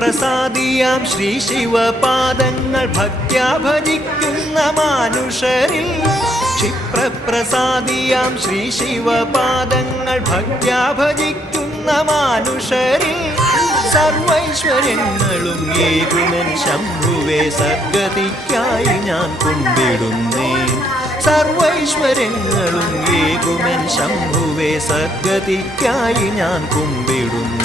ക്ഷിപ്രപ്രസാദിയാം ശ്രീ ശിവപാദങ്ങൾ ഭക്ത്യാ ഭജിക്കുന്ന മാനുഷരിൽ ക്ഷിപ്രപ്രസാദിയാം ശ്രീ ശിവപാദങ്ങൾ ഭക്ത്യാ ഭജിക്കുന്ന മാനുഷരിൽ സർവൈശ്വര്യങ്ങളും ഏകുമൻ ശംഭുവേ സദ്ഗതിക്കായി ഞാൻ കുമ്പിടുന്നേ സർവൈശ്വര്യങ്ങളും ഏകുമൻ ശംഭുവേ സദ്ഗതിക്കായി ഞാൻ കുമ്പിടുന്നു